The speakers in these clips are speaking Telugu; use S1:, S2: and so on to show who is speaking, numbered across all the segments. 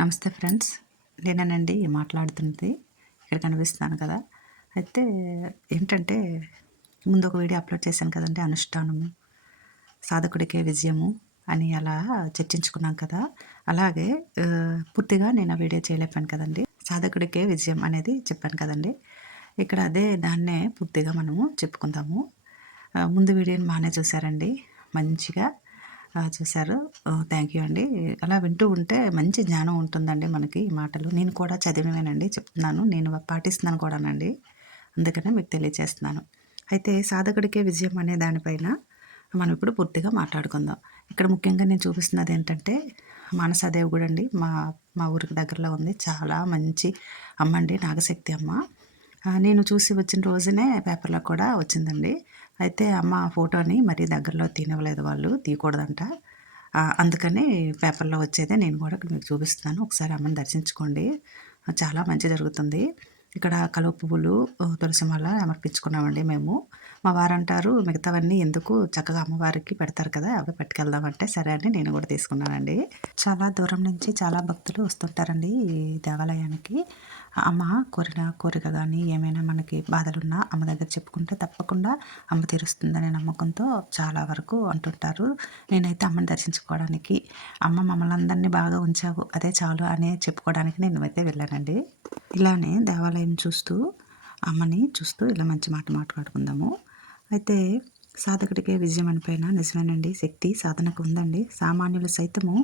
S1: నమస్తే ఫ్రెండ్స్. నేనేనండి మాట్లాడుతున్నది. ఇక్కడ కనిపిస్తున్నాను కదా. అయితే ఏంటంటే ముందు ఒక వీడియో అప్లోడ్ చేశాను కదండి అనుష్ఠానము సాధకుడికే విజయము అని అలా చర్చించుకున్నాం కదా. అలాగే పూర్తిగా నేను ఆ వీడియో చేయలేపాను కదండి. సాధకుడికే విజయం అనేది చెప్పాను కదండి. ఇక్కడ అదే దాన్నే పూర్తిగా మనము చెప్పుకుందాము. ముందు వీడియోని బాగానే చూసారండి మంచిగా చూశారు. థ్యాంక్ యూ అండి. అలా వింటూ ఉంటే మంచి జ్ఞానం ఉంటుందండి మనకి ఈ మాటలు. నేను కూడా చదివినవేనండి. చెప్తున్నాను. నేను పాటిస్తున్నాను కూడానండి. అందుకనే మీకు తెలియజేస్తున్నాను అయితే సాధకుడికే విజయం అనే దానిపైన మనం ఇప్పుడు పూర్తిగా మాట్లాడుకుందాం. ఇక్కడ ముఖ్యంగా నేను చూపిస్తున్నది ఏంటంటే మానసాదేవి గుడి అండి. మా మా ఊరికి దగ్గరలో ఉంది. చాలా మంచి అమ్మ అండి. నాగశక్తి అమ్మ. నేను చూసి వచ్చిన రోజునే పేపర్లో కూడా వచ్చిందండి. అయితే అమ్మ ఫోటోని మరీ దగ్గరలో తినవలేదు వాళ్ళు తీయకూడదంట. అందుకని పేపర్లో వచ్చేదే నేను కూడా ఇక్కడ మీకు చూపిస్తున్నాను. ఒకసారి అమ్మని దర్శించుకోండి. చాలా మంచి జరుగుతుంది. ఇక్కడ కలువ పువ్వులు తులసి మాల అమర్పించుకున్నామండి మేము. మా వారు అంటారు మిగతావన్నీ ఎందుకు చక్కగా అమ్మవారికి పెడతారు కదా అవి పట్టుకెళ్దామంటే సరే అని నేను కూడా తీసుకున్నానండి. చాలా దూరం నుంచి చాలా భక్తులు వస్తుంటారండి ఈ దేవాలయానికి. అమ్మ కోరిన కోరిక కానీ ఏమైనా మనకి బాధలున్నా అమ్మ దగ్గర చెప్పుకుంటే తప్పకుండా అమ్మ తీరుస్తుందనే నమ్మకంతో చాలా వరకు అంటుంటారు. నేనైతే అమ్మని దర్శించుకోవడానికి అమ్మ మమ్మల్ని అందరినీ బాగా ఉంచావు అదే చాలు అనే చెప్పుకోవడానికి నేను అయితే వెళ్ళానండి. ఇలానే దేవాలయం చూస్తూ అమ్మని చూస్తూ ఇలా మంచి మాట మాట్లాడుకుందాము. అయితే సాధకుడికే విజయం అనిపైన నిజమేనండి. శక్తి సాధనకు ఉందండి. సామాన్యులు సైతము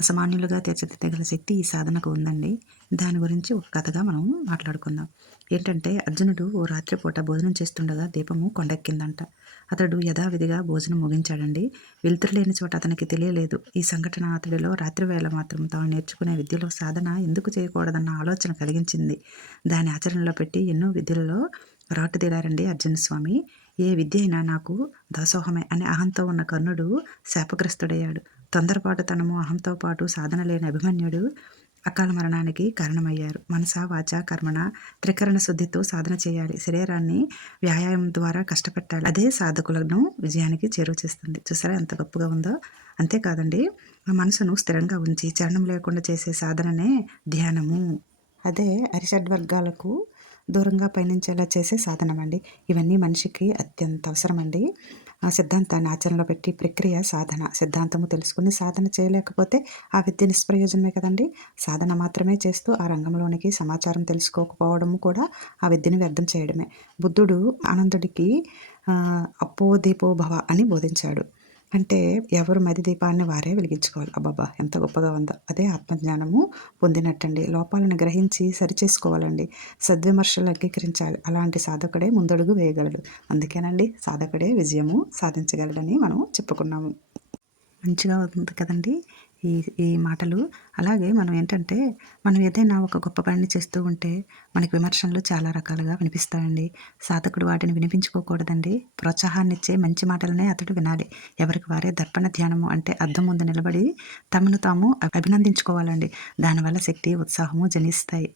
S1: అసామాన్యులుగా తీర్చిదిద్దగల శక్తి ఈ సాధనకు ఉందండి. దాని గురించి ఒక కథగా మనం మాట్లాడుకుందాం. ఏంటంటే అర్జునుడు ఓ రాత్రిపూట భోజనం చేస్తుండగా దీపము కొండెక్కిందంట. అతడు యథావిధిగా భోజనం ముగించాడండి. వెలుతురు లేని చోట అతనికి తెలియలేదు. ఈ సంఘటన అతడిలో రాత్రివేళ మాత్రం తాను నేర్చుకునే విద్యలో సాధన ఎందుకు చేయకూడదన్న ఆలోచన కలిగించింది. దాని ఆచరణలో పెట్టి ఎన్నో విద్యలలో రాటుదేరారండి అర్జున స్వామి ఏ విద్య అయినా నాకు దాసోహమే అనే అహంతో ఉన్న కర్ణుడు శాపగ్రస్తుడయ్యాడు. తొందరపాటు తనము అహంతో పాటు సాధన లేని అభిమన్యుడు అకాల మరణానికి కారణమయ్యారు. మనస వాచ కర్మణ త్రికరణ శుద్ధితో సాధన చేయాలి. శరీరాన్ని వ్యాయామం ద్వారా కష్టపెట్టాలి. అదే సాధకులను విజయానికి చేరువ చేస్తుంది. చూసారా ఎంత గొప్పగా ఉందో? అంతేకాదండి మనసును స్థిరంగా ఉంచి చరణం లేకుండా చేసే సాధననే ధ్యానము. అదే అరిషడ్వర్గాలకు దూరంగా పయనించేలా చేసే సాధనం అండి ఇవన్నీ మనిషికి అత్యంత అవసరమండి. ఆ సిద్ధాంతాన్ని ఆచరణలో పెట్టి ప్రక్రియ సాధన సిద్ధాంతము తెలుసుకుని సాధన చేయలేకపోతే ఆ విద్య నిష్ప్రయోజనమే కదండి. సాధన మాత్రమే చేస్తూ ఆ రంగంలోనికి సమాచారం తెలుసుకోకపోవడము కూడా ఆ విద్యను వ్యర్థం చేయడమే. బుద్ధుడు ఆనందుడికి అపో అప్పో దీపో భవ అని బోధించాడు. అంటే ఎవరు మది దీపాన్ని వారే వెలిగించుకోవాలి. అబ్బాబా ఎంత గొప్పగా ఉందో. అదే ఆత్మజ్ఞానము పొందినట్టండి. లోపాలను గ్రహించి సరిచేసుకోవాలండి. సద్విమర్శలు అంగీకరించాలి. అలాంటి సాధకుడే ముందడుగు వేయగలడు. అందుకేనండి సాధకుడే విజయము సాధించగలడని మనం చెప్పుకున్నాము. మంచిగా ఉంది కదండి. ఈ ఈ మాటలు. అలాగే మనం ఏంటంటే మనం ఏదైనా ఒక గొప్ప పనిని చేస్తూ ఉంటే మనకి విమర్శనలు చాలా రకాలుగా వినిపిస్తాయండి. సాధకుడు వాటిని వినిపించుకోకూడదండి. ప్రోత్సాహాన్ని ఇచ్చే మంచి మాటలనే అతడు వినాలి. ఎవరికి వారే దర్పణ ధ్యానము అంటే అద్దం ముందు నిలబడి తమను తాము అభినందించుకోవాలండి. దానివల్ల శక్తి ఉత్సాహము జనిస్తాయి.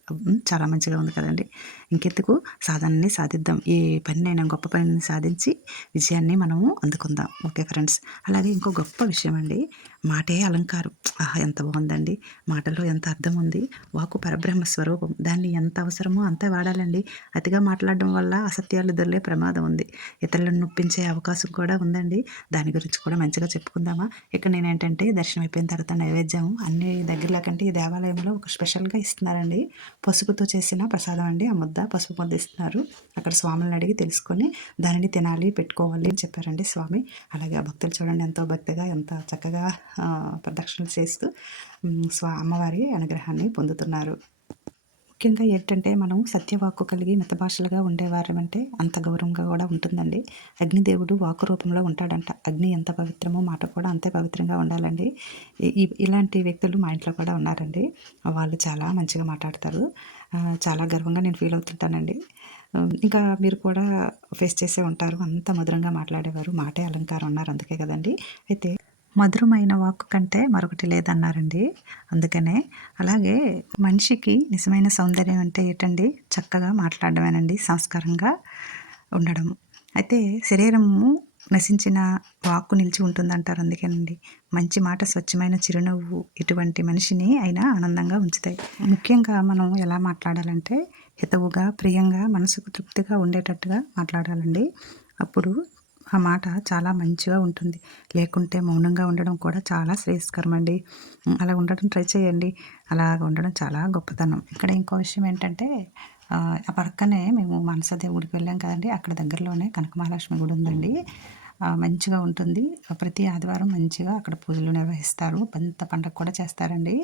S1: చాలా మంచిగా ఉంది కదండి. ఇంకెందుకు? సాధనని సాధిద్దాం. ఈ పనినైనా గొప్ప పనిని సాధించి విజయాన్ని మనము అందుకుందాం. Okay friends. అలాగే ఇంకో గొప్ప విషయం అండి మాటే అలంకారం. ఆహా ఎంత బాగుందండి. మాటల్లో ఎంత అర్థం ఉంది. వాకు పరబ్రహ్మ స్వరూపం. దాన్ని ఎంత అవసరమో అంతే వాడాలండి. అతిగా మాట్లాడడం వల్ల అసత్యాలు దొరికే ప్రమాదం ఉంది. ఇతరులను నొప్పించే అవకాశం కూడా ఉందండి. దాని గురించి కూడా మంచిగా చెప్పుకుందామా? ఇక్కడ నేను ఏంటంటే దర్శనం అయిపోయిన తర్వాత నైవేద్యం అన్ని దగ్గరలో కంటే ఈ దేవాలయంలో ఒక స్పెషల్గా ఇస్తున్నారండి. పసుపుతో చేసిన ప్రసాదం అండి. ఆ ముద్ద పసుపు ముద్ద ఇస్తున్నారు. అక్కడ స్వాములను అడిగి తెలుసుకొని దానిని తినాలి పెట్టుకోవాలి అని చెప్పారండి స్వామి. అలాగే ఆ భక్తులు చూడండి ఎంతో భక్తిగా ఎంత చక్కగా ప్రదక్షిణలు చేస్తూ స్వా అమ్మవారి అనుగ్రహాన్ని పొందుతున్నారు. ముఖ్యంగా ఏంటంటే మనం సత్యవాక్కు కలిగి మిత భాషలుగా ఉండేవారమంటే అంత గౌరవంగా కూడా ఉంటుందండి. అగ్నిదేవుడు వాక్కు రూపంలో ఉంటాడంట. అగ్ని ఎంత పవిత్రమో మాట కూడా అంతే పవిత్రంగా ఉండాలండి. ఇలాంటి వ్యక్తులు మా ఇంట్లో కూడా ఉన్నారండి. వాళ్ళు చాలా మంచిగా మాట్లాడతారు. చాలా గర్వంగా నేను ఫీల్ అవుతుంటానండి. ఇంకా మీరు కూడా ఫేస్ చేసే ఉంటారు. అంత మధురంగా మాట్లాడేవారు. మాటే అలంకారం ఉన్నారు అందుకే కదండి. అయితే మధురమైన వాక్కు కంటే మరొకటి లేదన్నారండి. అందుకనే అలాగే మనిషికి నిజమైన సౌందర్యం అంటే ఏంటండి? చక్కగా మాట్లాడమేనండి సంస్కారంగా ఉండడం. అయితే శరీరము నశించిన వాక్కు నిలిచి ఉంటుందంటారు అందుకేనండి. మంచి మాట స్వచ్ఛమైన చిరునవ్వు ఇటువంటి మనిషిని అయినా ఆనందంగా ఉంచుతాయి. ముఖ్యంగా మనం ఎలా మాట్లాడాలంటే హితవుగా ప్రియంగా మనసుకు తృప్తిగా ఉండేటట్టుగా మాట్లాడాలండి. అప్పుడు ఆ మాట చాలా మంచిగా ఉంటుంది. లేకుంటే మౌనంగా ఉండడం కూడా చాలా శ్రేయస్కరం అండి అలా ఉండడం ట్రై చేయండి. అలా ఉండడం చాలా గొప్పతనం. ఇక్కడ ఇంకో విషయం ఏంటంటే ఆ పక్కనే మేము మనసదేవుడికి వెళ్ళాం కదండి. అక్కడ దగ్గరలోనే కనకమహాలక్ష్మి గుడి ఉందండి. మంచిగా ఉంటుంది. ప్రతి ఆదివారం మంచిగా అక్కడ పూజలు నిర్వహిస్తారు. పెద్ద పండగ కూడా చేస్తారండి.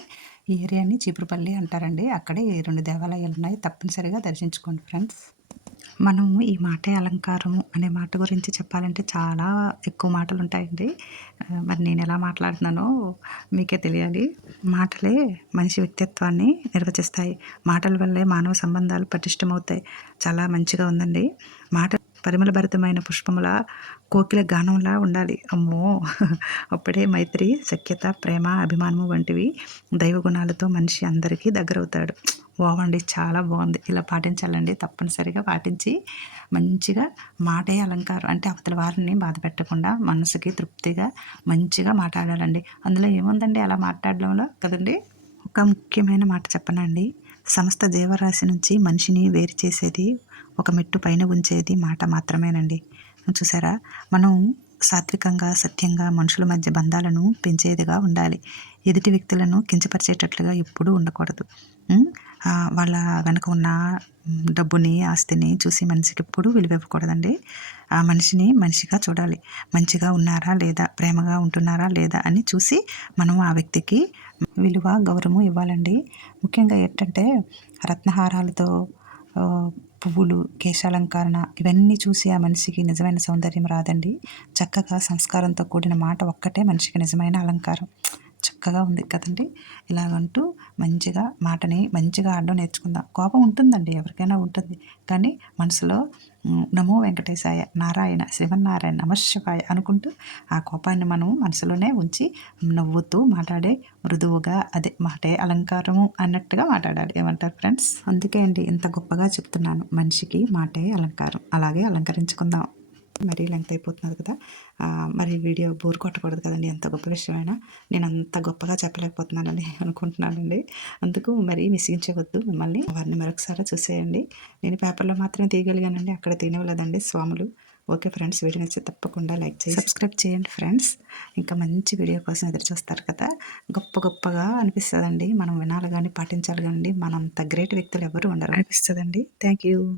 S1: ఈ ఏరియాని చీపురుపల్లి అంటారండి. అక్కడే ఈ రెండు దేవాలయాలు ఉన్నాయి తప్పనిసరిగా దర్శించుకోండి ఫ్రెండ్స్. మనము ఈ మాటే అలంకారం అనే మాట గురించి చెప్పాలంటే చాలా ఎక్కువ మాటలు ఉంటాయండి మరి నేను ఎలా మాట్లాడుతున్నానో మీకే తెలియాలి. మాటలే మనిషి వ్యక్తిత్వాన్ని నిర్వచిస్తాయి. మాటల వల్లే మానవ సంబంధాలు పటిష్టమవుతాయి. చాలా మంచిగా ఉందండి. మాట పరిమళభరితమైన పుష్పముల కోకిల గానంలా ఉండాలి. అమ్మో! అప్పుడే మైత్రి సఖ్యత ప్రేమ అభిమానము వంటివి దైవ గుణాలతో మనిషి అందరికీ దగ్గరవుతాడు. బాగుండి చాలా బాగుంది. ఇలా పాటించాలండి తప్పనిసరిగా. పాటించి మంచిగా మాటే అలంకారం. అంటే అవతల వారిని బాధ పెట్టకుండా మనసుకి తృప్తిగా మంచిగా మాట్లాడాలండి. అందులో ఏముందండి? అలా మాట్లాడడంలో కదండి? ఒక ముఖ్యమైన మాట చెప్పనండి. సమస్త జీవరాశి నుంచి మనిషిని వేరు చేసేది ఒక మెట్టు పైన ఉంచేది మాట మాత్రమేనండి. చూసారా? మనం సాత్వికంగా సత్యంగా మనుషుల మధ్య బంధాలను పెంచేదిగా ఉండాలి. ఎదుటి వ్యక్తులను కించపరిచేటట్లుగా ఎప్పుడూ ఉండకూడదు. వాళ్ళ వెనక ఉన్న డబ్బుని ఆస్తిని చూసి మనిషికి ఎప్పుడూ విలువ ఇవ్వకూడదండి ఆ మనిషిని మనిషిగా చూడాలి. మంచిగా ఉన్నారా లేదా? ప్రేమగా ఉంటున్నారా లేదా అని చూసి మనం ఆ వ్యక్తికి విలువ గౌరవం ఇవ్వాలండి. ముఖ్యంగా ఏంటంటే రత్నహారాలతో పువ్వులు కేశాలంకరణ ఇవన్నీ చూసి ఆ మనిషికి నిజమైన సౌందర్యం రాదండి. చక్కగా సంస్కారంతో కూడిన మాట ఒక్కటే మనిషికి నిజమైన అలంకారం. చక్కగా ఉంది కదండి. ఇలాగంటూ మంచిగా మాటని మంచిగా ఆడడం నేర్చుకుందాం. కోపం ఉంటుందండి ఎవరికైనా ఉంటుంది. కానీ మనసులో నమో వెంకటేశాయ నారాయణ శివనారాయణ నమశివాయ అనుకుంటూ ఆ కోపాన్ని మనం మనసులోనే ఉంచి నవ్వుతూ మాట్లాడే మృదువుగా అదే మాటే అలంకారము అన్నట్టుగా మాట్లాడాలి. ఏమంటారు ఫ్రెండ్స్ అందుకే అండి ఇంత గొప్పగా చెప్తున్నాను. మనిషికి మాటే అలంకారం. అలాగే అలంకరించుకుందాం. మరీ లెంగ్త్ అయిపోతున్నది కదా. మరి వీడియో బోర్ కొట్టకూడదు కదండి ఎంత గొప్ప విషయమైనా. నేను అంత గొప్పగా చెప్పలేకపోతున్నానని అనుకుంటున్నానండి. అందుకు మరీ మిసిగించవద్దు మిమ్మల్ని వారిని మరొకసారి చూసేయండి. నేను పేపర్లో మాత్రం తీయగలిగానండి అక్కడ తినేవలేదండి స్వాములు. ఓకే ఫ్రెండ్స్ వీడియో నచ్చితే తప్పకుండా లైక్ చేసి సబ్స్క్రైబ్ చేయండి ఫ్రెండ్స్. ఇంకా మంచి వీడియో కోసం ఎదురు చూస్తారు కదా. గొప్ప గొప్పగా అనిపిస్తుందండి. మనం వినాలి కానీ పాటించాలి కానీ మనంత గ్రేట్ వ్యక్తులు ఎవరు ఉండరు. అనిపిస్తుందండి. Thank you.